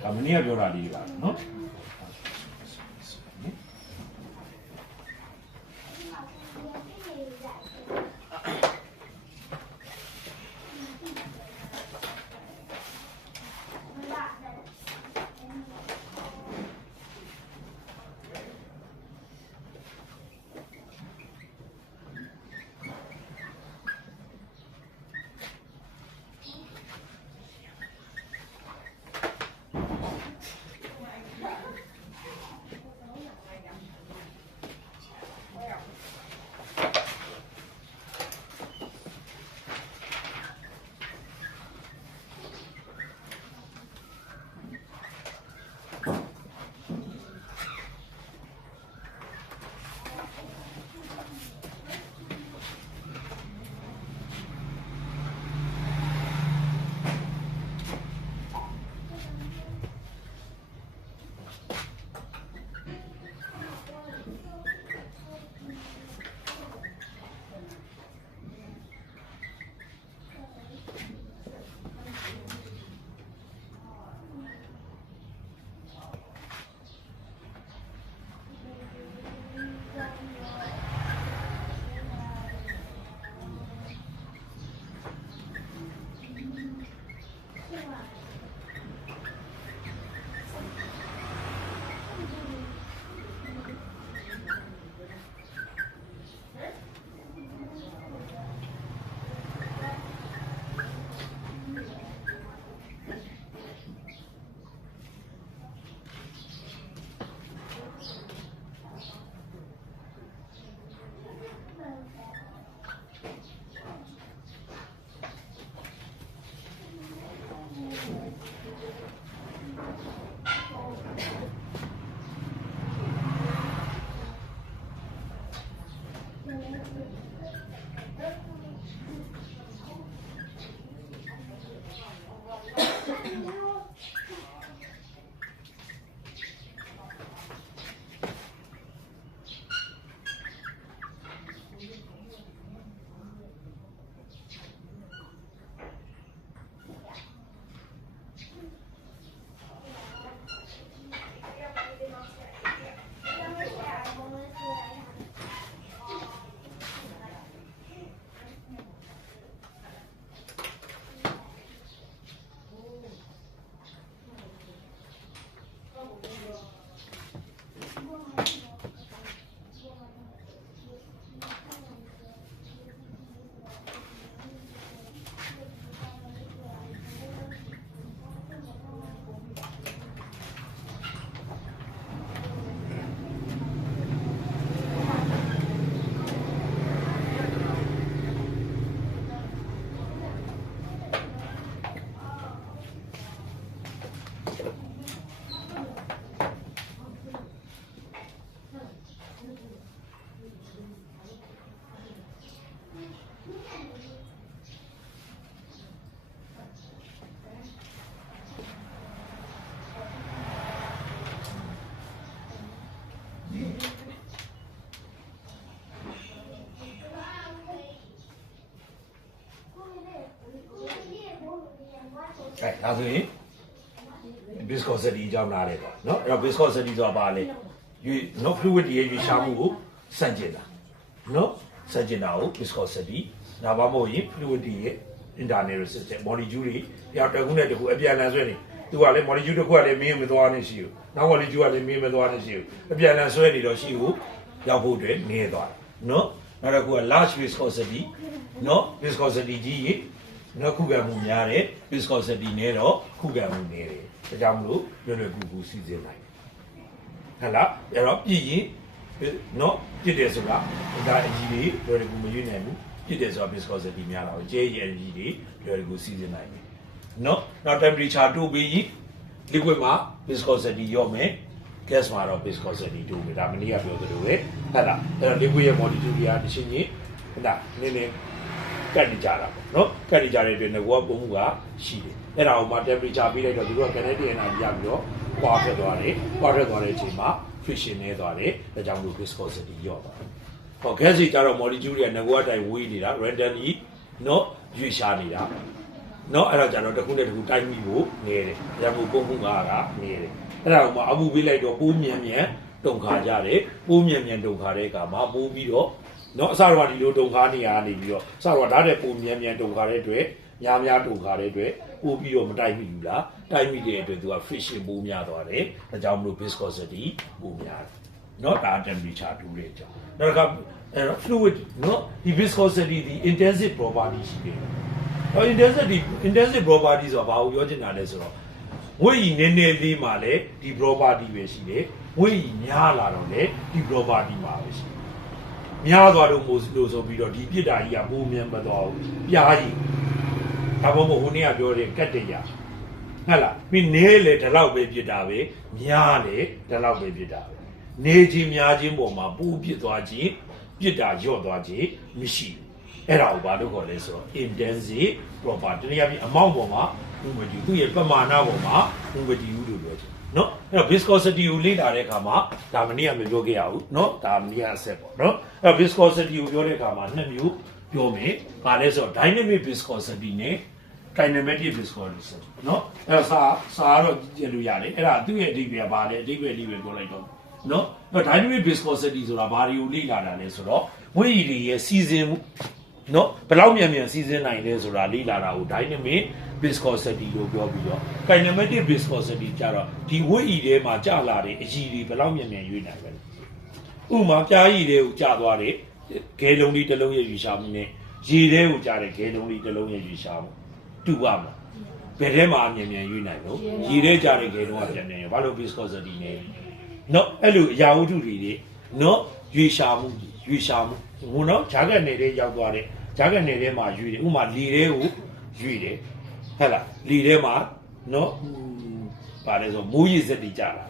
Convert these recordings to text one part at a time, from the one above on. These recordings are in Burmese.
ဒါမနေ့ကပြောတာလေးပါနော်အဲ့ဒါဆိုရင် viscosity ကြောင့်လာတယ်ပေါ့နော်အဲ့တော့ viscosity ဆိုတာဘာလဲနော် fluid ရဲ့ရွေးရှားမှုကိုစန့်ကျင်တာနော်စန့်ကျင်တာကို viscosity ဒါမှမဟုတ်ရင် fluid ရဲ့ internal resistance molecule တွေပြောင်းတခုနဲ့တခုအပြန်အလှန်ဆွဲနေသူကလည်း molecule တစ်ခုကလည်းမင်းမသွားနေရှိဘူးနောက် molecule ကလည်းမင်းမသွားနေရှိဘူးအပြန်အလှန်ဆွဲနေတော့ရှိဘူးရောက်ဖို့အတွက်နေသွားတယ်နော်နောက်တစ်ခုက large viscosity နော် viscosity ကြီးရေနော်ခုခံမှုများတယ် viscosity နဲ့တော့ခုခံမှုနည်းတယ်ဒါကြောင့်မလို့လွယ်လွယ်ကူကူစီစဉ်နိုင်တယ်ဟဲ့လားအဲ့တော့ပြည့်ရင်နော်ပြည့်တယ်ဆိုတာဒါအကြီးတွေလွယ်လွယ်ကူမရွေးနိုင်ဘူးပြည့်တယ်ဆိုတာ viscosity များတာကိုကျဲရဲ့အကြီးတွေလွယ်လွယ်ကူစီစဉ်နိုင်တယ်နော်နောက် temperature တိုးပြီး liquid မှာ viscosity ရော့မယ် gas မှာတော့ viscosity တိုးမယ်ဒါမနေ့ကပြောသလိုပဲဟဲ့လားအဲ့တော့ liquid ရဲ့ molecule တွေကတစ်ချင်းချင်းဟဲ့လားနည်းနည်းကတ်နေကြတာပေါ့နော်ကတ်နေကြတဲ့အတွက်ငကွာပုံမှုကရှိတယ်အဲ့ဒါကိုမှ temperature ပေးလိုက်တော့သူတို့က kinetic energy ရပြီးတော့ကွာထွက်သွားတယ်ကွာထွက်သွားတဲ့အချိန်မှာ friction နဲ့သွားတယ်ဒါကြောင့်မို့ viscosity ရော့သွားတယ်ဟော gas တွေကြတော့ molecule တွေကငကွာတိုင်းဝေးနေတာ randomly နော်ရွေ့ရှားနေတာ နော်အဲ့တော့ကျွန်တော်တခုနဲ့တခုတိုက်မိဖို့နေတယ်ရမှုပုံမှုကနေတယ်အဲ့ဒါကမှအမှုပေးလိုက်တော့ပိုးမြန်မြန်တုံခါကြတယ်ပိုးမြန်မြန်တုံခါတဲ့အခါမှာပိုးပြီးတော့နော်အစတော့ဒီလိုတုံခါနေရနေပြီးတော့အစတော့ဓာတ်တဲ့ပိုးမြန်မြန်တုံခါတဲ့အတွက်များများတုံခါတဲ့အတွက်ပိုးပြီးတော့မတိုက်မိဘူးလားတိုက်မိတဲ့အတွက်သူက friction ပိုးများသွားတယ်ဒါကြောင့်မလို့ viscosity ပိုးများတယ်နော်ဒါ temperature တူတဲ့အကြောင်းနောက်ကfluid နော်ဒီ viscosity ဒီ intensive property ရှိတယ်intensive property ဆိုတာဘာကိုပြောချင်တာလဲဆိုတော့ငွေကြီးနည်းနည်းလေးမှလည်းဒီ property ပဲရှိတယ်ငွေကြီးများလာတော့လည်းဒီ property မှာပဲရှိတယ်များသွားတော့မို့လို့ဆိုပြီးတော့ဒီပြစ်တာကြီးကပိုမြန်မသွားဘူးပြားကြီးဒါမှမဟုတ်ဟိုနေ့ကပြောတဲ့ကတ်တရဟုတ်လားပြီးနေလေဒီလောက်ပဲပြစ်တာပဲများလေဒီလောက်ပဲပြစ်တာပဲနေချင်းများချင်းပေါ်မှာပူပြစ်သွားခြင်းပြစ်တာညော့သွားခြင်းမရှိဘူးအဲ့ဒါကိုဘာလို့ခေါ်လဲဆိုတော့ intensive property တနည်းအားဖြင့်အမောင့်ပေါ်မှာဥပဒေသူ့ရဲ့ပမာဏပေါ်မှာဥပဒေလို့ပြောချင်နော်အဲ့တော့ viscosity ကိုလေ့လာတဲ့အခါမှာဒါမနေ့ကမပြောခဲ့ရဘူးနော်ဒါမနေ့ကအဆက်ပေါ့နော်အဲ့တော့ viscosity ကိုပြောတဲ့အခါမှာနှစ်မျိုးပြောမယ်ဘာလဲဆိုတော့ dynamic viscosity နဲ့ kinematic viscosity နော်အဲ့တော့စာတော့ကြည့်လို့ရတယ်အဲ့ဒါသူ့ရဲ့အဓိပ္ပာယ်ဘာလဲအဓိပ္ပာယ်လေးပဲပြောလိုက်တော့နော်အဲ့ dynamic viscosity ဆိုတာဘာတွေကိုလေ့လာတာလဲဆိုတော့ဝိရည်တွေရဲ့စီစဉ်မှုနော်ဘယ်လောက်မြန်မြန်စီစဉ်နိုင်လဲဆိုတာလေ့လာတာကို dynamic viscosity လို့ပြောပြီးတော့ kinematic viscosity ကြတော့ဒီဝိရည်ထဲမှာကျလာတဲ့အရည်တွေဘယ်လောက်မြန်မြန်ရွေးနိုင်ပဲဥပမာပြားရည်တွေကိုကျသွားတဲ့ခဲလုံးလေးတစ်လုံးရဲ့ရွေးရှာမှုနဲ့ရေထဲကိုကျတဲ့ခဲလုံးလေးတစ်လုံးရဲ့ရွေးရှာမှုတူပါမလားဘယ်ထဲမှာမြန်မြန်ရွေးနိုင်လို့ရေထဲကျတဲ့ခဲလုံးကမြန်မြန်ရွေးဘာလို့ viscosity နဲ့နော်အဲ့လိုအရာဝတ္ထုတွေနော်ရွေးရှာမှုဟိုနော်ဂျားကန်နေတဲ့ရောက်သွားတဲ့ဂျားကန်နေတဲ့မှာရွေးတယ်ဥပမာလေထဲကိုရွေးတယ်ဟဲ့လားလေထဲမှာနော်ပါလဲဆိုမိုးရေစက်တွေကြာလာ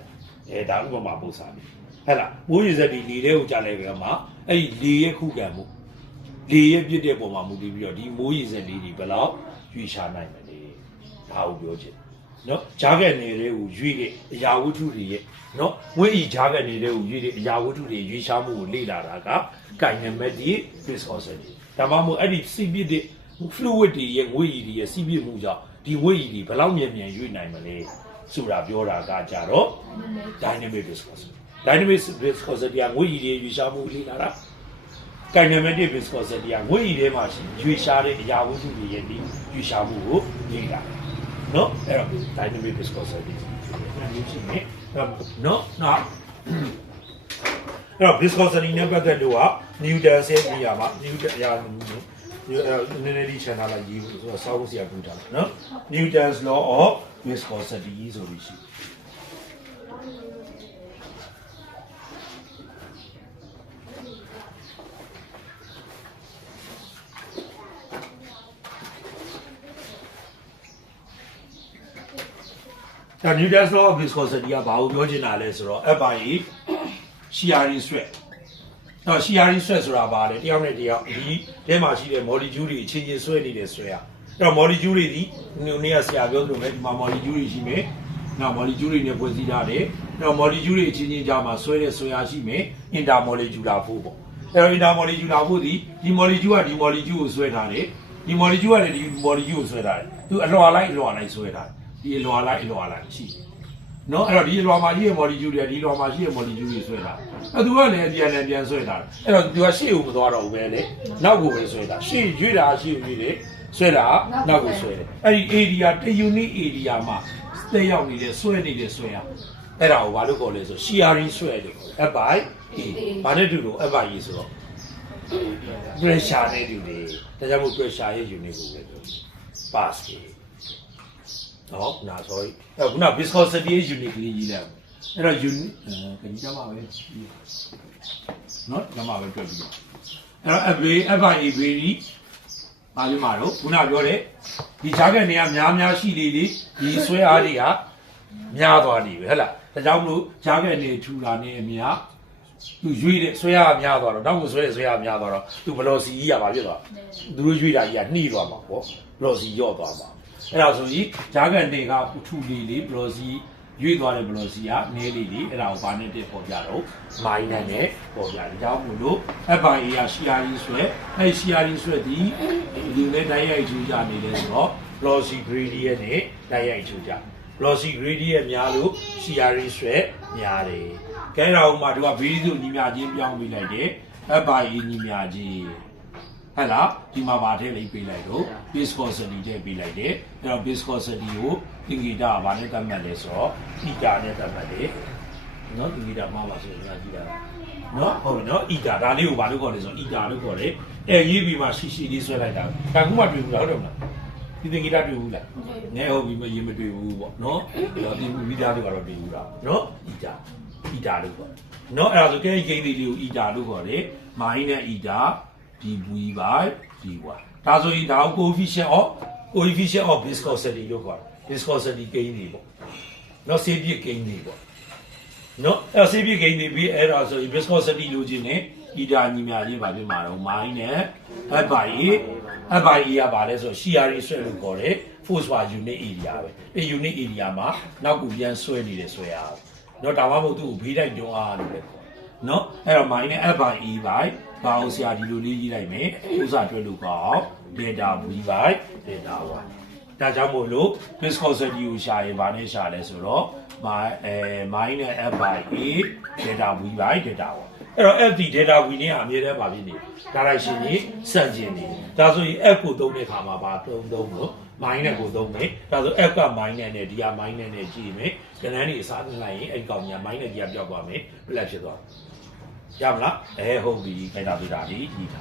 ဒါဥပမာပုံစံမျိုးဟဲ့လားမိုးရေစက်တွေလေထဲကိုကြာလဲကြမှာအဲ့ဒီလေရဲ့ခုခံမှုလေရဲ့ပြည့်တဲ့ပုံမှာမူတည်ပြီးတော့ဒီမိုးရေစက်လေးတွေဘယ်လောက်ရွေးရှာနိုင်မလဲဒါကိုပြောချင်နော်ဂျားကန်နေတဲ့ကိုရွေးတဲ့အရာဝတ္ထုတွေရဲ့နော်ဝိဤဂျားကန်နေတဲ့ကိုရွေးတဲ့အရာဝတ္ထုတွေရွေးရှားမှုကိုလေ့လာတာက kinematic viscosity ဒါမှမဟုတ်အဲ့ဒီစီပြစ်တဲ့ fluid တွေရဲ့ဝိဤတွေရဲ့စီပြစ်မှုကြောင့်ဒီဝိဤတွေဘယ်လောက်မြန်မြန်ရွေးနိုင်မလဲဆိုတာပြောတာကကြတော့ dynamic viscosity ကဝိဤတွေရွေးရှားမှုလေ့လာတာ kinematic viscosity ကဝိဤထဲမှာရှိရွေးရှားတဲ့အရာဝတ္ထုတွေရဲ့ဒီရွေးရှားမှုကိုလေ့လာနော်အဲ့တော့ dynamic viscosity ရှိနေနော်အဲ့တော့ viscosity နဲ့ပတ်သက်လို့က Newton ဆဲပြရမှာ Newton ရာနည်းနည်းလေးချန်ထားလိုက်ရေးဆိုတော့စောင်းစရာပူထားနော် Newton's law of viscosity ဆိုပြီးရှိဒါ Newton's law of viscosity ကဘာကိုပြောချင်တာလဲဆိုတော့ F/A shearing stress နော် shearing stress ဆိုတာဘာလဲတယောက်နဲ့တယောက်ဒီထဲမှာရှိတဲ့ molecule တွေအချင်းချင်းဆွဲနေတဲ့ဆွဲရအဲ့တော့ molecule တွေဒီနေ့ကဆရာပြောသလိုပဲဒီမှာ molecule တွေရှိမယ်နော် molecule တွေနဲ့ဖွဲ့စည်းထားတယ်အဲ့တော့ molecule တွေအချင်းချင်းကြားမှာဆွဲတဲ့ဆွဲအားရှိမယ် intermolecular force ပေါ့အဲ့တော့ intermolecular force ဒီ molecule ကဒီ molecule ကိုဆွဲထားတယ်ဒီ molecule ကလည်းဒီ molecule ကိုဆွဲထားတယ်သူအလွှာလိုက်ဆွဲထားတယ်ဒီအလွှာလိုက်ရှိနော်အဲ့တော့ဒီအလွှာမှာရှိတဲ့ molecule တွေဒီအလွှာမှာရှိတဲ့ molecule တွေဆွဲတာအဲ့သူကလည်းပြန်ဆွဲတာအဲ့တော့သူကရှေ့ကိုမသွားတော့ဘူးပဲလေနောက်ကိုပဲဆွဲတာရှေ့ရွေ့တာရှေ့ကိုရွေ့တယ်ဆွဲတာနောက်ကိုဆွဲတယ်အဲ့ဒီ area တ unit area မှာတက်ရောက်နေတဲ့ဆွဲနေတဲ့ဆွဲရအဲ့ဒါကိုဘာလို့ခေါ်လဲဆို shearing ဆွဲတယ် F/A ဘာနဲ့တူလို့ F/A ဆိုတော့ pressure နဲ့တူတယ်ဒါကြောင့်မို့ pressure ရဲ့ unit ကိုပဲပြော pass နော်နာ sorry အဲ့ခုန viscosity uniquely ကြီးတယ်အဲ့တော့ unit ခင်ဗျားမှာပဲနော်ကျွန်မပဲတွေ့ပြီးအဲ့တော့ FA ပြီးဘာလို့မှာတော့ခုနပြောတဲ့ဒီဂျာကန်တွေကများရှိလေဒီဆွဲအားတွေကများသွားနေပြီဟဲ့လားဒါကြောင့်မလို့ဂျာကန်တွေထူတာနဲ့အများသူရွေးတဲ့ဆွဲအားများသွားတော့နောက်ကိုဆွဲတဲ့ဆွဲအားများသွားတော့သူ velocity ကြီးကဘာဖြစ်သွားသူတို့ရွေးတာကြီးကနှိသွားမှာပေါ့ velocity ညော့သွားမှာအဲ့ဒါဆိုရင်ဂျာကန်တွေကထူလေ velocity ရွေ့သွားတဲ့ velocity ကနည်းလေအဲ့ဒါကိုဘာနဲ့တက်ပေါ်ပြတော့ minus နဲ့ပေါ်ပြတယ်ကြောင့်မို့လို့ F/A က shearing ဆွဲအဲ့ shearing ဆွဲဒီနဲ့တိုက်ရိုက်ထူကြနေတယ်ဆိုတော့ lossy gradient နဲ့တိုက်ရိုက်ချိုးကြ lossy gradient များလို့ shearing stress များတယ်ကဲတော့မှတို့က video ညီမြချင်းပြောင်းပေးလိုက်တယ် FIE ညီမြချင်းဟဲ့လားဒီမှာဗာထည့်လေးပေးလိုက်တော့ viscosity ထည့်ပေးလိုက်တယ်အဲ့တော့ viscosity ကိုသင်္ကေတကဗာနဲ့သတ်မှတ်လဲဆိုတော့ eta နဲ့သတ်မှတ်တယ်နော်သင်္ကေတမှားပါဆိုတော့ကြည့်ရအောင်နော်ဟုတ်ပြီနော် eta ဒါလေးကိုဗာလို့ခေါ်လဲဆိုတော့ eta လို့ခေါ်တယ်ရေးပြီးမှရှိလေးဆွဲလိုက်တာကံကူးမှတွေ့ဘူးလားဟုတ်တယ်မလားဒီသင်္ကေတတွေ့ဘူးလားနည်းဟုတ်ပြီမရေးမတွေ့ဘူးပေါ့နော်ဒီဗီဒီယိုတွေကတော့တွေ့ဘူးလားနော် eta လို့ခေါ်နော်အဲ့ဒါဆိုကဲဂိမ်းလေးကို eta လို့ခေါ်တယ်မိုင်းနဲ့ eta dv by dy ဒါဆိုရင်ဒါကို coefficient of viscosity လို့ခေါ်တယ် viscosity ဂိမ်းတွေပေါ့နော်ဆေးပြစ်ဂိမ်းတွေပေါ့နော်အဲ့ဆေးပြစ်ဂိမ်းတွေပြီးအဲ့ဒါဆိုရင် viscosity လို့ချင်းနဲ့ eta ညီမြချင်းပါပြမှာတော့ မိုင်းနဲ့ FIE ကပါလဲဆို shearing stress လို့ခေါ်တယ် force per unit area ပဲဒီ unit area မှာနောက်ကူပြန်ဆွဲနေတယ်ဆွဲရအောင်နော်ဒါမှမဟုတ်သူ့ကိုဘေးတိုက်တွန်းအားလို့ပဲခေါ်နော်အဲ့တော့ minus FIE by ဘာအောင်ဆရာဒီလိုလေးရေးလိုက်မယ်ဥစားတွဲလို့ကောင်း delta v by delta y ဒါကြောင့်မို့လို့ viscosity ကိုရှာရင်ဗာနဲ့ရှာလဲဆိုတော့ minus FIE delta v by delta y အဲ့တော့ f ဒီ delta v နဲ့အမြဲတမ်းပါဖြစ်နေဒါလိုက်ရှင်ကြီးစန့်ကျင်နေဒါဆိုရင် f ကိုသုံးတဲ့အခါမှာပါသုံးလို့ minus ကိုသုံးမယ်ဒါဆို f က minus နဲ့ဒီက minus နဲ့ကြည့်မယ်ကဏ္ဍတွေအစားသွင်းလိုက်ရင်အဲ့ကောင်ညာ minus ကြီးကပြောက်သွားမယ် plus ဖြစ်သွားရမလားဟုတ်ပြီခိုင်တာပြတာဒီညီတာ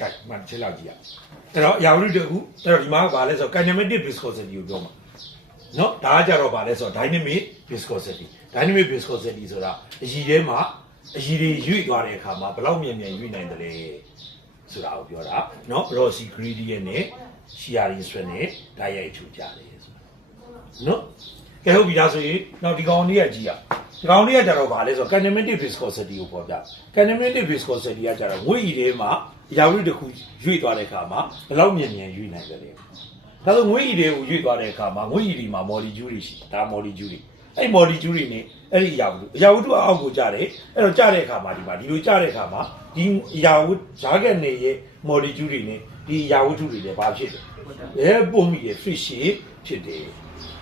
ကဲမှန်ချက်လောက်ကြည့်ရအဲ့တော့ရာဝတ္ထုတူအဲ့တော့ဒီမှာကဘာလဲဆိုတော့ kinematic viscosity ကိုပြောမှာနော်ဒါကကြတော့ဘာလဲဆိုတော့ dynamic viscosity ဆိုတာအရည်ထဲမှာအရည်တွေရွေ့သွားတဲ့အခါမှာဘယ်လောက်မြန်မြန်ရွေ့နိုင်တယ်လဲဆိုတာကိုပြောတာနော် velocity gradient နဲ့ sharing ဆွဲနဲ့ဓာတ်ရိုက်ထူကြတယ်ဆိုနော်ကဲဟုတ်ပြီဒါဆိုရင်နောက်ဒီကောင်လေးကကြည့်ရဒီကောင်လေးကကြတော့ဗာလဲဆိုတော့ kinematic viscosity ကိုပေါ်ပြ kinematic viscosity ကကြတော့ငွေ့ဤထဲမှာရာဝတ္ထုတစ်ခုရွေ့သွားတဲ့အခါမှာဘယ်လောက်မြန်မြန်ရွေ့နိုင်ကြလဲဒါဆိုငွေ့ဤထဲကိုရွေ့သွားတဲ့အခါမှာငွေ့ဤဒီမှာ molecule တွေရှိဒါ molecule တွေအဲ့ molecule တွေနဲ့အဲ့ဒီရာဝတ္ထုအောက်ကိုကျတယ်အဲ့တော့ကျတဲ့အခါမှာဒီမှာဒီလိုကျတဲ့အခါမှာဒီရာဝတ္ထုဓာတ်ကနေရဲ့ molecule တွေနဲ့ဒီရာဝတ္ထုတွေလည်းဘာဖြစ်လဲပုံမိရဲ့ fission ဖြစ်တယ်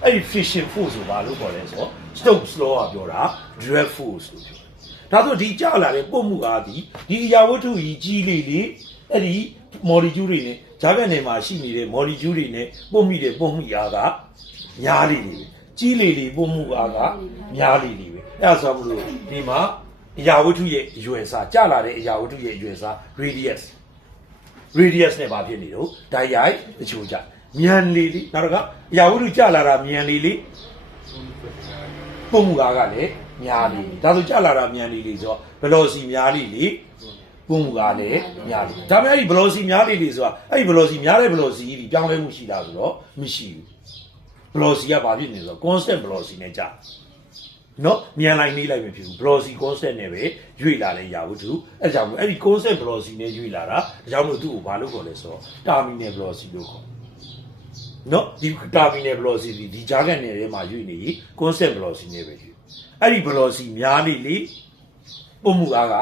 အဲ့ဒီ fission force ကိုဘာလို့ခေါ်လဲဆိုတော့ Stokes law ကပြောတာ drag force လို့ပြောတယ်ဒါဆိုဒီကျလာတဲ့ပုံမှုအားဒီရာဝတ္ထုကြီးကြီးလေးအဲ့ဒီ molecule တွေနဲ့ဓာတ်ကနေမှာရှိနေတဲ့ molecule တွေနဲ့ပုံမိတဲ့ပုံမိအားကများလေးတွေကြီးလေးပုံမှုအားကများလေးတွေပဲအဲ့ဒါဆိုမလို့ဒီမှာအရာဝတ္ထုရဲ့အရွယ်စားကျလာတဲ့အရာဝတ္ထုရဲ့အရွယ်စား radius နဲ့ဘာဖြစ်နေတော့ဓာတ်ရိုက်တချို့ကြမြန်လေးနောက်တော့ကအရာဝတ္ထုကျလာတာမြန်လေးပုံမှုအားကလည်းများလေးဒါဆိုကျလာတာမြန်လေးဆိုတော့ velocity များလေးပုံမှုအားလည်းများလေးဒါပေမဲ့အဲ့ဒီ velocity များလေးဆိုတာအဲ့ဒီ velocity များတဲ့ velocity ကြီးပြောင်းလဲမှုရှိတာဆိုတော့မရှိဘူး velocity ကဘာဖြစ်နေလဲဆိုတော့ constant velocity နဲ့ကြာနော်မြန်လိုက်နေလိုက်မဖြစ်ဘူး velocity constant နဲ့ပဲရွေ့လာတဲ့ရာဝတ္ထုအဲ့ကြောင့်အဲ့ဒီ constant velocity နဲ့ရွေ့လာတာဒါကြောင့်မို့သူ့ကိုဘာလို့ခေါ်လဲဆိုတော့ terminal velocity လို့ခေါ်နော်ဒီ terminal velocity ဒီကြားကန်နယ်ထဲမှာရွေ့နေရင် constant velocity နဲ့ပဲရွေ့အဲ့ဒီ velocity များလေပုံမှုအားက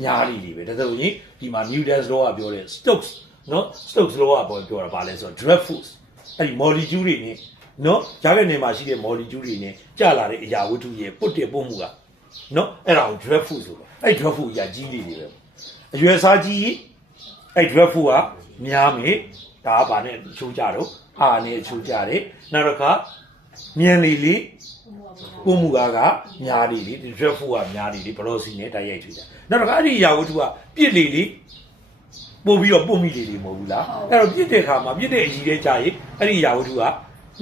များလေပဲဒါဆိုရင်ဒီမှာ Newton's law ကပြောတဲ့ Stokes နော် Stokes law ကပြောတာဘာလဲဆိုတော့ drag force အဲ့ဒီ molecule တွေနဲ့နော်ကြားကန်နယ်မှာရှိတဲ့ molecule တွေနဲ့ကျလာတဲ့အရာဝတ္ထုရဲ့ပုတ်တဲ့ပုံမှုကနော်အဲ့ဒါကို drag force ဆိုတာအဲ့ drag force ကြီးလေးပဲအရွယ်စားကြီးအဲ့ drag force ကများမယ်ဒါကဘာနဲ့အချိုးကြတော့အားနဲ့အချိုးကြတယ်နောက်တစ်ခါမြန်လေးပုံမှုကများလေးဒီ drag force ကများလေး velocity နဲ့တိုက်ရိုက်ထွေးတာနောက်တစ်ခါအဲ့ဒီအရာဝတ္ထုကပြစ်လေးပို့ပြီးတော့ပုံမိလေးမဟုတ်ဘူးလားအဲ့တော့ပြစ်တဲ့အခါမှာပြစ်တဲ့အကြီးတဲ့ကြာရင်အဲ့ဒီအရာဝတ္ထုက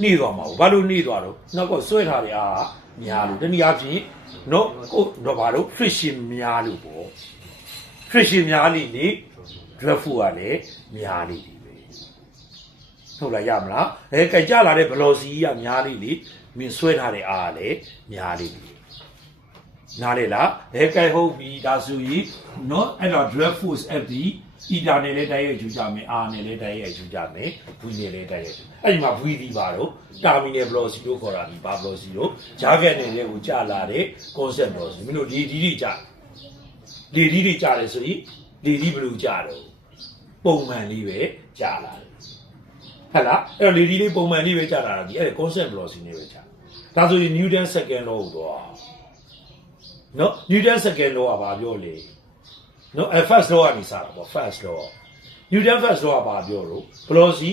နေသွားမှာဘာလို့နေသွားတော့နောက်ကဆွဲထားတဲ့အားများလို့တနည်းအားဖြင့်နော်ကိုဘာလို့ friction များလို့ပေါ့ friction များလေးနေ drag force ကလည်းများလေးပဲဟုတ်လားရမလားကြိုက်ကြလာတဲ့ velocity ကများလေးမင်းဆွဲထားတဲ့အားကလည်းများလေးနားလေလားကြိုက်ဟုတ်ပြီဒါဆိုရင်နော်အဲ့တော့ drag force at the ဤတာနဲ့လည်းတိုက်ရိုက်ကျူးကြမယ်အာနဲ့လည်းတိုက်ရိုက်ကျူးကြမယ် v နဲ့လည်းတိုက်ရိုက်အဲ့ဒီမှာ v ဒီပါတော့ terminal velocity လို့ခေါ်တာဒီဘာ velocity လို့ဂျားကန်နဲ့လည်းကိုကြာလာတဲ့ constant velocity မင်းတို့လေဒီတွေကြာလေဒီတွေကြာတယ်ဆိုရင်လေဒီဘယ်လိုကြာတော့ပုံမှန်လေးပဲကြာလာတယ်ဟုတ်လားအဲ့တော့လေဒီလေးပုံမှန်လေးပဲကြာလာတာဒီအဲ့ constant velocity နဲ့ပဲကြာဒါဆိုရင် Newton second law ကိုတော့နော် Newton second law ကဘာပြောလဲနော် first law ကနေစတာပေါ့ first law Newton first law ကဘာပြောတော့ velocity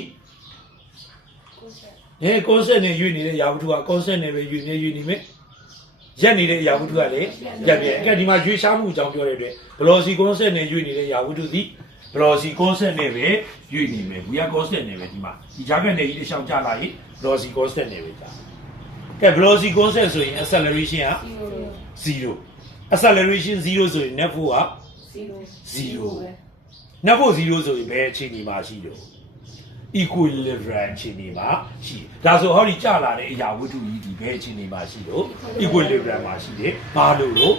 constant နဲ့ရွေ့နေတဲ့ရာဝတ္ထုက constant နဲ့ပဲရွေ့နေမယ်ရက်နေတဲ့အရာဝတ္ထုကလည်းရက်ပြဲအဲ့ဒီမှာရွေ့ရှားမှုအကြောင်းပြောတဲ့အတွက် velocity constant နဲ့ရွေ့နေတဲ့အရာဝတ္ထုသည် velocity constant နဲ့ပဲရွေ့နေမယ်။ VR constant နဲ့ပဲဒီမှာဒီကြားကနေကြီးတစ်ချောင်းကျလာရင် velocity constant နဲ့ပဲကြာ။ကဲ velocity constant ဆိုရင် acceleration က0 acceleration 0ဆိုရင် net force က0 net force 0ဆိုရင်ဘယ်အခြေအနေမှာရှိတော့ equilibrium အခြေအနေမှာရှိ။ဒါဆိုဟောဒီကျလာတဲ့အရာဝတ္ထုကြီးဒီဘယ်အခြေအနေမှာရှိတော့ equilibrium မှာရှိတယ်။ဘာလို့လို့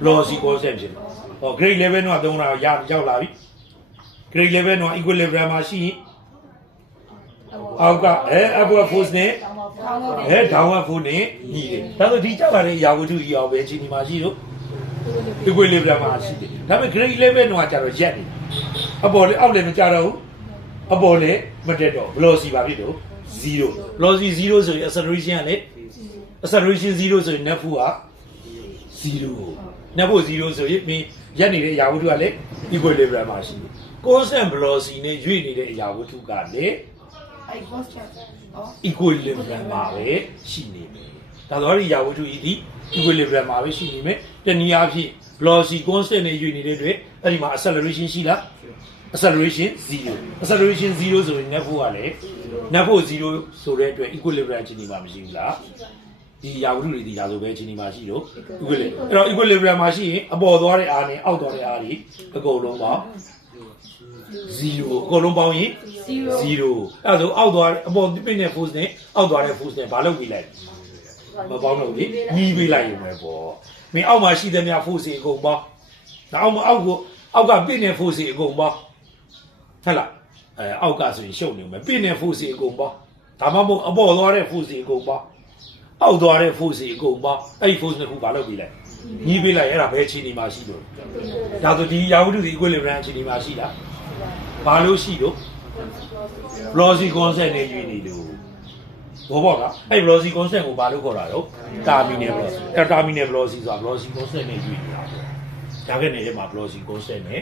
velocity constant ဖြစ်တယ်။ဟော grade level တော့သုံးတာရောက်လာပြီ။ grade level တော့ equilibrium မှာရှိရင်အောက်ကupward force နဲ့downward force နဲ့ညီတယ်။ဒါဆိုဒီကျလာတဲ့အရာဝတ္ထုကြီးအောင်ပဲအခြေအနေမှာရှိတော့ equilibrium မှာရှိတယ်။ဒါပေမဲ့ grade level တော့ကျတော့ရက်နေ။အပေါ်လေအောက်လည်းမကျတော့ဘူး။အပေါ်လည်းမတက်တော့ velocity ပါပြီတော့0 velocity 0ဆိုရင် acceleration ကလည်း acceleration 0ဆိုရင် net force က0 net force 0ဆိုရင်ရက်နေတဲ့အရာဝတ္ထုကလည်း equilibrium မှာရှိတယ် constant velocity နဲ့ရွေ့နေတဲ့အရာဝတ္ထုကလည်းequilibrium မှာပဲရှိနေမယ်ဒါဆိုဒီအရာဝတ္ထုဤဒီ equilibrium မှာပဲရှိနေမယ်တနည်းအားဖြင့် velocity constant နဲ့ရွေ့နေတဲ့အတွက်အဲ့ဒီမှာ acceleration ရှိလားacceleration 0 acceleration 0ဆိုရင် net force ကလည်း net force 0ဆိုတဲ့အတွက် equilibrium အခြေအနေမှာမရှိဘူးလားဒီရာဝတ္ထုတွေဒီရာဆိုပဲအခြေအနေမှာရှိတော့ equilibrium အဲ့တော့ equilibrium မှာရှိရင်အပေါ်သွားတဲ့အားနဲ့အောက်သွားတဲ့အားတွေအကုန်လုံးပေါင်း0အကုန်လုံးပေါင်းရင် အဲ့ဒါဆိုအောက်သွားအပေါ်ပြင်းတဲ့ force နဲ့အောက်သွားတဲ့ force နဲ့ဘာလုပ်ပြီးလိုက်မပေါင်းတော့ဘူးညီးပေးလိုက်ရုံပဲပေါ့မင်းအောက်မှာရှိတဲ့များ force အကုန်ပေါင်းနောက်အောက်ကပြင်းတဲ့ force အကုန်ပေါင်းဟုတ်လားအောက်ကဆိုရင်ရှုပ်နေမယ်ပြင်းတဲ့ force အကုန်ပေါင်းဒါမှမဟုတ်အပေါ်သွားတဲ့ force အကုန်ပေါင်းအောက်သွားတဲ့ force အကုန်ပေါင်းအဲ့ဒီ force နှစ်ခုဘာလုပ်ပြီးလိုက်ညီးပေးလိုက်အဲ့ဒါဘယ်ခြေနေမှာရှိလို့ဒါဆိုဒီယာဝတ္ထုဒီ equilibrium ခြေနေမှာရှိလားဘာလို့ရှိလို့ velocity constant နဲ့ယူနေလို့ဘောပေါ့ကအဲ့ velocity constant ကိုဘာလို့ခေါ်တာတော့ terminal velocity terminal velocity ဆိုတာ velocity constant နဲ့ယူနေတာပေါ့ဒါကနေ့မှာ velocity constant နဲ့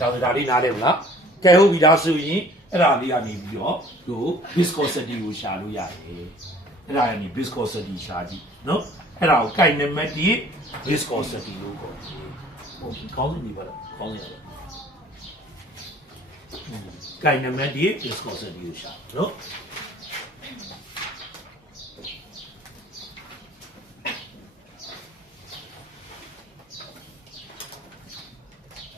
တောင်ဒါလေးနားလဲမလားကဲဟုတ်ပြီဒါဆိုရင်အဲ့ဒါလေးကနေပြီးတော့တို့ viscosity ကိုရှာလို့ရတယ်အဲ့ဒါကနေ viscosity ရှာကြည့်နော်အဲ့ဒါကို kinematic viscosity လို့ခေါ်တယ်ဟုတ်ကောင်းပြီပါလားကောင်းရတယ်kinematic viscosity ကိုရှာနော်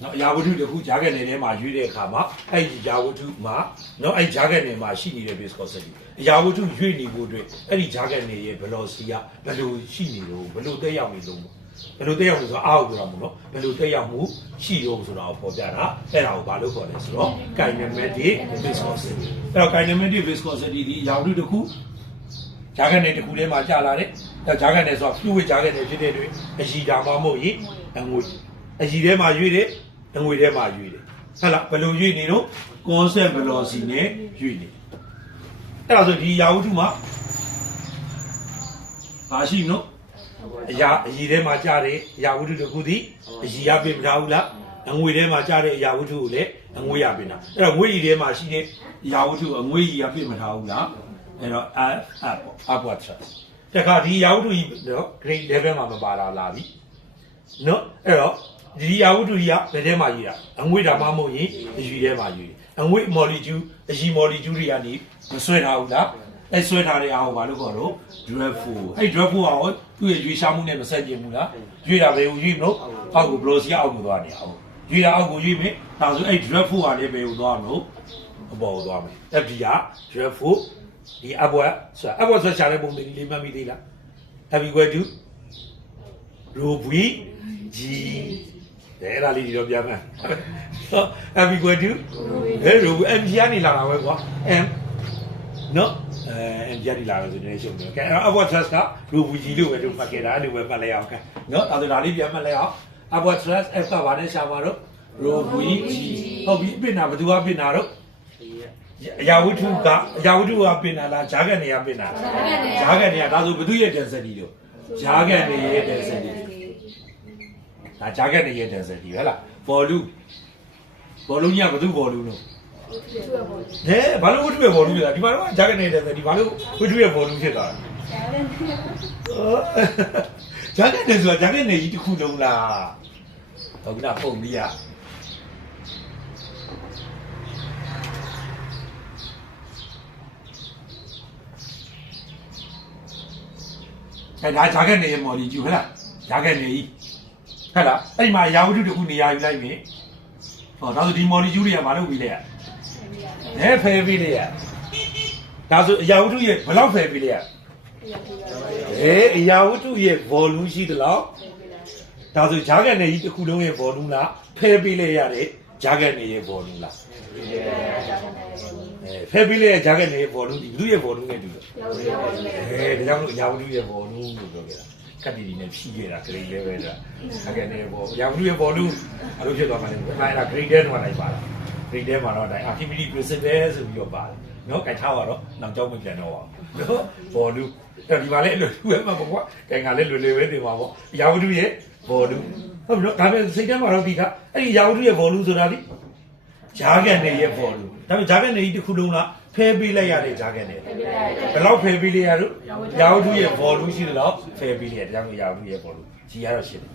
နော်အရာဝတ္ထုတစ်ခုဂျားကက်နယ်ထဲမှာရွေးတဲ့အခါမှာအဲ့ဒီဂျာဝတ္ထုမှာနော်အဲ့ဂျားကက်နယ်မှာရှိနေတဲ့ viscosity အရာဝတ္ထုရွေးနေဖို့အတွက်အဲ့ဒီဂျားကက်နယ်ရဲ့ velocity ကဘယ်လိုရှိနေလို့ဘယ်လိုတက်ရောက်နေလို့ဘယ်လိုတက်ရောက်လို့ဆိုတော့အားကိုပြောတာမဟုတ်နော်ဘယ်လိုတက်ရောက်မှုရှိလို့ဆိုတာကိုပေါ်ပြတာအဲ့ဒါကိုဘာလို့ခေါ်လဲဆိုတော့ kinematic viscosity အဲ့တော့ kinematic viscosity ဒီအရာဝတ္ထုတစ်ခုဂျားကက်နယ်တစ်ခုထဲမှာကြာလာတယ်အဲ့ဂျားကက်နယ်ဆိုတာ fluid ဂျားကက်နယ်ဖြစ်တဲ့အတွက်အရည်ဒါမှမဟုတ်ရင်အငွေအရည်ထဲမှာရွေးတယ်အငွေထဲမှာရွေးတယ်ဟုတ်လားဘယ်လိုရွေးနေတော့ constant velocity နဲ့ရွေးနေအဲ့ဒါဆိုဒီယာဝတ္ထုမှာဘာရှိနော်အရည်ထဲမှာကြားတယ်ယာဝတ္ထုတစ်ခုသည်အရည်ရပြမထားဘူးလားအငွေထဲမှာကြားတဲ့အရာဝတ္ထုကိုလည်းအငွေရပြနေတာအဲ့တော့ငွေရည်ထဲမှာရှိတဲ့ယာဝတ္ထုအငွေရည်ရပြမထားဘူးလားအဲ့တော့ upward thrust တခါဒီယာဝတ္ထုကြီးနော် grade level မှာမပါတာလာပြီနော်အဲ့တော့ဒီယာဝတ္ထုကြီးကဘယ်ထဲမှာရေးတာအငွေ့ဒါမှမဟုတ်ရင်အရည်ထဲမှာရေးတယ်အငွေ့ molecule အရည် molecule တွေကနေမဆွဲထားဘူးလားအဲ့ဆွဲထားတဲ့အားကိုဘာလို့ခေါ်တော့ dreadful အဲ့ dreadful ကရောသူ့ရဲ့ရွေးရှားမှုနဲ့မဆက်ကျင်ဘူးလားရွေးတာပဲရွေးမလို့အောက်ကို velocity အောက်ကိုသွားနေတာဟုတ်ရွေးတာအောက်ကိုရွေးမယ်ဒါဆိုအဲ့ dreadful ကလည်းဘယ်ကိုသွားမလို့အပေါ်ကိုသွားမယ် FD က dreadful ဒီ upward ဆိုတာ upward ဆိုရှာတဲ့ပုံလေးလေးမှတ်မိသေးလား F equal to rho v g အဲ့ဒါလေးဒီတော့ပြန်မယ် F equal to rho m g ကနေလာတာပဲကွာ m နော်m g ကနေလာတယ်ဆိုနေရှုံတယ်ကဲ upward thrust က rho v g လို့ပဲတို့မှတ်ခဲ့တာအဲ့လိုပဲမှတ်လိုက်အောင်ကဲနော်အဲ့ဒါလေးပြန်မှတ်လိုက်အောင် upward thrust f ကဘာနဲ့ရှာမှာတော့ rho v g ဟုတ်ပြီပြင်တာဘယ်သူကပြင်တာတော့အရာဝတ္ထုကပြင်တာလားဂျားကန်နေကပြင်တာဂျားကန်နေကဒါဆိုဘယ်သူရဲ့ density တော့ဂျားကန်နေရဲ့ density ဒါဂျားကန်နေရဲ့ density ဟဲ့လား volume ကြီးကဘယ်သူ volume လို့ဟဲ့ဘာလို့ဝတ္ထုရဲ့ volume လဲဒီမှာတော့ဂျားကန်နေရဲ့ density ဘာလို့ဝတ္ထုရဲ့ volume ဖြစ်သွားလဲဂျားကန်နေဆိုတာဂျားကန်နေကြီးတစ်ခုလုံးလားဟုတ်ကဲ့ပုံကြီးကအဲ့ဒါဂျားကန်နေရဲ့ molecule ဟဲ့လားဂျားကန်နေကြီးဟဲ့လားအဲ့မှာရာဝတ္ထုတစ်ခုနေရာယူလိုက်ပြီဟောဒါဆိုဒီ molecule တွေကမလုပ်ပြီးလေဖယ်ပြီးလေဒါဆိုအရာဝတ္ထုရဲ့ဘယ်လောက်ဖယ်ပြီးလေအရာဝတ္ထုရဲ့ volume ရှိသလောက်ဒါဆိုဂျားကန်နေကြီးတစ်ခုလုံးရဲ့ volume လားဖယ်ပြီးလေရတယ်ဂျားကန်နေရဲ့ volume လားဖယ်ပြီးလေဂျားကန်နေရဲ့ volume ဒီလူရဲ့ volume နဲ့တူတယ်ဒါကြောင့်လို့အရာဝတ္ထုရဲ့ volume လို့ပြောခဲ့တာကတိဒီနဲ့ဖြီးခဲ့တာ grade level တာဂျားကန်နေရဲ့ volume အရာဝတ္ထုရဲ့ volume အဲ့လိုဖြစ်သွားမှလည်းအဲ့ဒါ grade ထဲမှာလိုက်ပါလား grade ထဲမှာတော့ဒါ activity principle ဆိုပြီးတော့ပါတယ်နော်ကြိုက်ထားတော့နောက်ကြောင်းမပြန်တော့ပါဘူးနော် volume အဲ့ဒီမှာလည်းလွယ်လွယ်မှာပေါ့ကွာကြိုင်ကလည်းလွယ်လွယ်ပဲတင်ပါပေါ့အရာဝတ္ထုရဲ့ volume ဟုတ်ပြီနော်ဒါပေမဲ့စိတ်ထဲမှာတော့ဒီကအဲ့ဒီအရာဝတ္ထုရဲ့ volume ဆိုတာဒီဂျားကန်နေရဲ့ volume ဒါပေမဲ့ဂျားကန်နေကြီးတစ်ခုလုံးလားဖယ်ပေးလိုက်ရတဲ့ဂျားကန်နေဘယ်လောက်ဖယ်ပေးလိုက်ရတော့ရာဝတ္ထုရဲ့ volume ရှိတယ်လို့ဖယ်ပေးလိုက်ရတဲ့ကြောင့်ရာဝတ္ထုရဲ့ volume ကြီးရတော့ရှင်းတယ်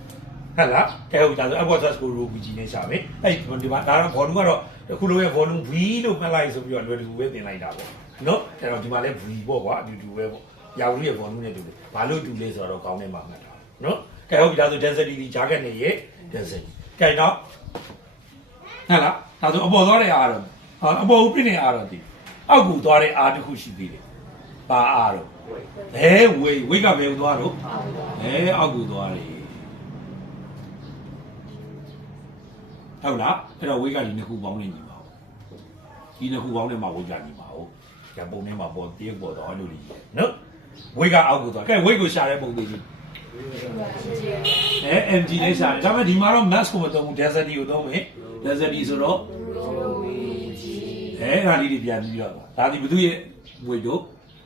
ဟုတ်လားကဲဟုတ်ဒါဆို upward thrust ကို rho v g နဲ့ရှာမယ်အဲ့ဒီမှာဒါတော့ volume ကတော့တစ်ခုလုံးရဲ့ volume v လို့မှတ်လိုက်ဆိုပြီးတော့လွယ်တူပဲသင်လိုက်တာပေါ့နော်အဲ့တော့ဒီမှာလဲ v ပေါ့ကွာအတူတူပဲပေါ့ရာဝတ္ထုရဲ့ volume နဲ့တူတယ်ဘာလို့တူလဲဆိုတော့ကောင်းနေမှာမှတ်တာနော်ကဲဟုတ်ပြီဒါဆို density ဒီဂျားကန်နေရဲ့ density ကဲတော့ဟုတ်လားဒါဆိုအပေါ်သွားတဲ့အားတော့ အပေါ်ဦးပြနေအားတော့ဒီအောက်ကူသွားတဲ့အားတစ်ခုရှိသေးတယ်ပါအားတော့ဝိတ်ကဘယ်ကိုသွားတော့အောက်ကူသွားတယ်ဟုတ်လားအဲ့တော့ဝိတ်ကဒီနှစ်ခုပေါင်းနေညီပါဘူးဒီနှစ်ခုပေါင်းနဲ့မှဝိတ်ကညီပါဘူးကျန်ပုံထဲမှာပေါ်တရက်ပေါ်တော့အဲ့လိုကြီးနော်ဝိတ်ကအောက်ကူသွားကဲဝိတ်ကိုရှာတဲ့ပုံသေးကြီးMG နဲ့ရှာတယ်ဒါပေမဲ့ဒီမှာတော့ mass ကိုမသုံးဘူး density ကိုသုံးမယ် density ဆိုတော့အဲ့ဒါလေးတွေပြန်ပြီးတော့ဒါဒီဘသူရဲ့ဝိတ်တို့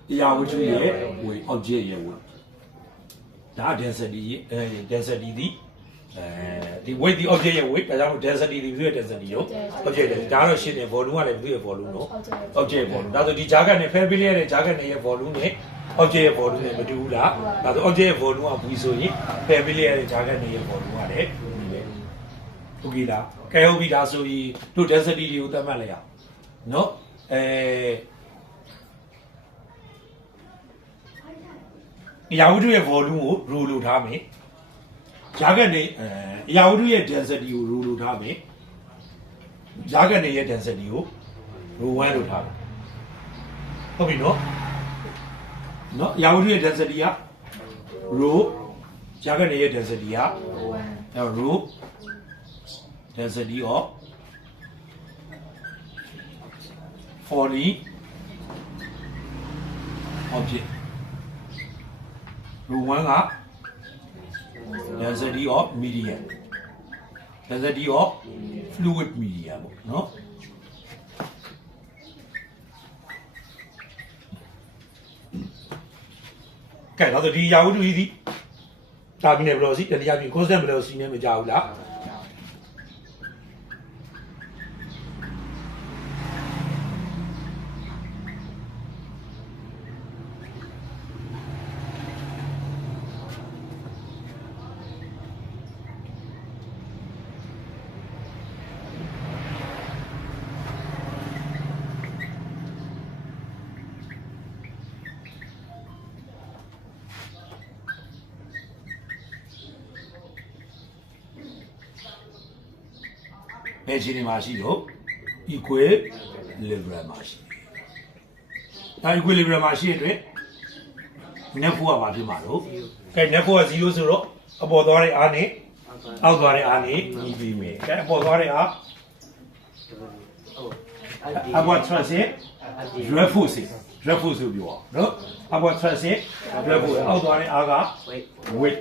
တရားဝတ္ထုရဲ့ဝိတ် object ရဲ့ဝိတ်ဒါ density ရဲ့density ဒီဒီ weight ဒီ object ရဲ့ weight ဒါကြောင့် density ဒီဘသူရဲ့ density ရော object ဒါကတော့ရှင်းတယ် volume ကလည်းဘသူရဲ့ volume တော့ object volume ဒါဆိုဒီ jacket နဲ့ fair billion နဲ့ jacket နဲ့ရဲ့ volume နဲ့ object ရဲ့ volume နဲ့မတူဘူးလားဒါဆို object ရဲ့ volume ကဘူးဆိုရင် fair billion နဲ့ jacket နဲ့ရဲ့ volume ကလည်းဘူးလေဟုတ်ကဲ့လားကဲဟုတ်ပြီဒါဆိုရင်တို့ density တွေကိုသတ်မှတ်လိုက်အောင်နော်ရာဝတ္ထုရဲ့ volume ကို rho လို့ထားမယ်ရာဂတ်နေရာဝတ္ထုရဲ့ density ကို rho လို့ထားမယ်ရာဂတ်နေရဲ့ density ကို rho 1လို့ထားမယ်ဟုတ်ပြီနော်ရာဝတ္ထုရဲ့ density က rho ရာဂတ်နေရဲ့ density က rho density of falling object rho 1 က density of medium density of fluid medium ပေါ့နော်ကဲတော့ဒီရာဝတ္ထုကြီးဒီတာဘီနယ် velocity တရားပြီး constant velocity နဲ့မကြဘူးလားဘယ်ချိန်မှာရှိတော့ equilibrium မှာရှိတယ်ဒါ equilibrium မှာရှိတဲ့အတွက် net force ကဘာဖြစ်မှာလို့ကဲ net force က0ဆိုတော့အပေါ်သွားတဲ့အားနဲ့အောက်သွားတဲ့အားနဲ့ညီပြီးမယ်ကဲအပေါ်သွားတဲ့အားအပေါ် thrust ရဲ့ drag force ဆိုပြောအောင်နော်အပေါ် thrust ရဲ့ drag force အောက်သွားတဲ့အားက weight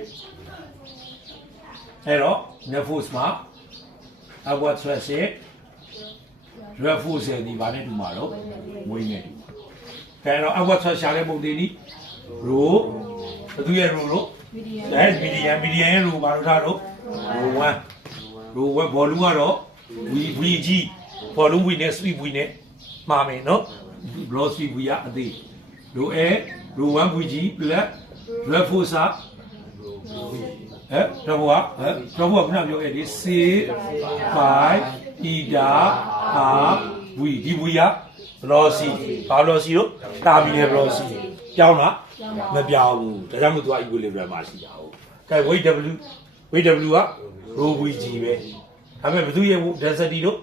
အဲ့တော့ net force မှာupward thrust ရဲ့ drag force ရဲ့ဒီဘာနဲ့တူမှာတော့ဝိန်းနဲ့တူကဲတော့ upward thrust ရှာတဲ့ပုံသေးဒီ rho ဘသူရဲ့ rho လို့ medium ရဲ့ rho ဘာလို့ထားတော့ rho 1 volume ကတော့ vg volume v နဲ့ speed v နဲ့မှာမယ်နော် velocity v ကအသေး rho a rho 1 vg plus drag force တော့ကတော့ခုနပြောခဲ့ဒီ c by eta r v ဒီ v က velocity ဘာ velocity လို့တာဘီနယ် velocity ပြောင်းလားမပြောင်းဘူးဒါကြောင့်မို့သူက equilibrium မှာရှိတာဟုတ်ကဲ weight w က rho vg ပဲဒါပေမဲ့ဘသူရဲ့ density လို့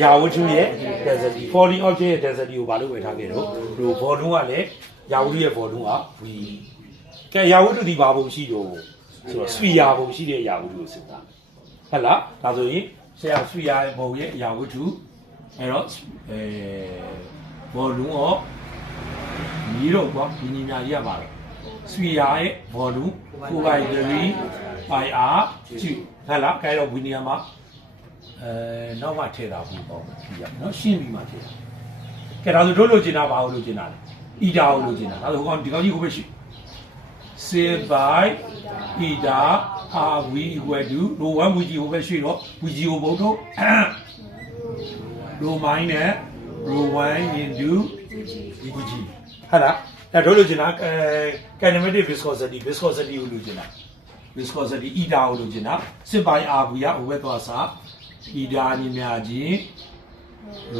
ရာဝတ္ထုရဲ့ density falling object ရဲ့ density ကိုဘာလို့ဝယ်ထားခဲ့တော့ rho volume ကလည်းရာဝတ္ထုရဲ့ volume က v ကဲရာဝတ္ထုဒီဘာပုံရှိတော့ဆိုတော့ sphere ပုံရှိတဲ့အရာဝတ္ထုကိုစစ်တာဟုတ်လားဒါဆိုရင်ဆရာ sphere ပုံရဲ့အရာဝတ္ထုအဲ့တော့volume of ညီတော့ကွာဒီညီညာကြီးရပါတော့ sphere ရဲ့ volume 4/3 pi r ကျဟုတ်လားအဲ့တော့ဝီနီယမ်မှာနောက်မှထည့်တာဘူးပေါ့ဒီရနော်ရှင်းပြီးမှထည့်တာကဲဒါဆိုတို့လိုချင်တာဘာလို့လိုချင်တာလဲ eta ကိုလိုချင်တာဒါဆိုဒီကောင်ကြီးဟိုဘက်ရှိc by eta rv equal to rho 1 vg ဟိုဘက်ရှိတော့ vg ကိုဘုံတော့ rho minus rho 1 into vg ဟုတ်လားဒါတို့လိုချင်တာ kinematic viscosity ကိုလိုချင်တာ viscosity eta ကိုလိုချင်တာ c by rv ကဟိုဘက်သွားစား eta ညီမြချင်း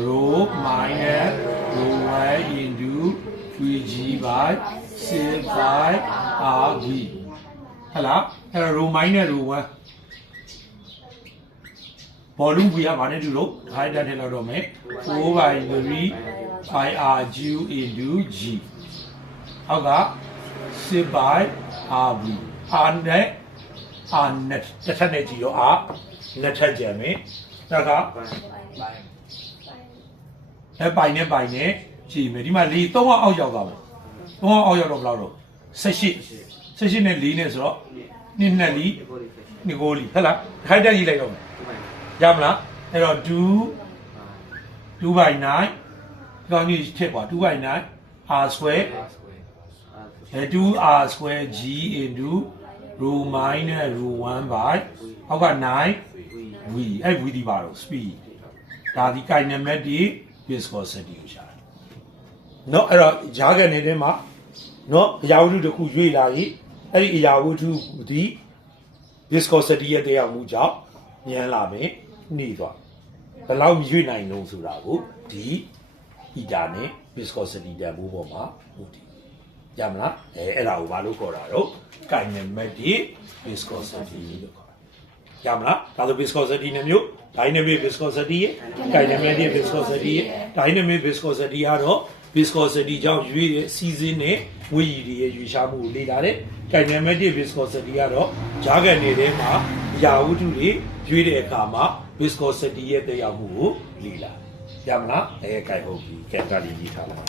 rho minus rho 1 into vg by c by rv ဟလာအဲ့ rho minus rho 1 volume ကဘာနဲ့တူလို့ဒါတက်ထည့်လောက်တော့မယ်4 by 3 IRQ into G အောက်က6 by RV R နဲ့ R နဲ့တစ်ထပ်နဲ့ကြည့်တော့ R နှစ်ထပ်ကြံမယ်ဒါကပိုင်နဲ့ကြည့်မယ်ဒီမှာ4 3အောက်ရောက်သွားမယ်3အောက်ရောက်တော့ဘယ်လောက်တော့18နဲ့4နဲ့ဆိုတော့2နဲ့4နီကိုလီဟုတ်လားခိုက်တက်ရေးလိုက်တော့မယ်ရမလားအဲ့တော့2 by 9ကောင်းကြီးထည့်ပါ2 by 9 R square 2R square G into rho minus rho 1 by အောက်က9 V အဲ့ V ဒီပါတော့ speed ဒါဒီ kinematic viscosity ကိုရှာတယ်เนาะအဲ့တော့ဂျားကန်နေတဲ့မှာเนาะအရာဝတ္ထုတစ်ခုရွေ့လာရင်အဲ့ဒီအရာဝတ္ထုဒီ viscosity ရဲ့တရားမှုကြောင့်ညံလာမယ်နှိသွားဘယ်လောက်ရွေ့နိုင်လို့ဆိုတာကိုဒီ eta နဲ့ viscosity တန်ဖိုးပေါ်မှာဟိုဒီရမလားအဲ့ဒါကိုဘာလို့ခေါ်တာတော့ kinematic viscosity လို့ခေါ်တာရမလားဒါဆို viscosity နဲ့မျိုး dynamic viscosity ရဲ့ kinematic viscosity ရဲ့ dynamic viscosity ကတော့ viscosity ကြောင့်ရွေးတဲ့စီးစင်းနဲ့ဝေးရည်ရဲ့ရွေးရှားမှုကိုလေ့လာတယ် kinematic viscosity ကတော့ဂျားကန်နေတဲ့မှာအရာဝတ္ထုတွေရွေးတဲ့အခါမှာ viscosity ရဲ့တရားမှုကိုလေ့လာရမလားကြိုက်ဟုတ်ပြီကဲဒါလေးရေးထားလိုက်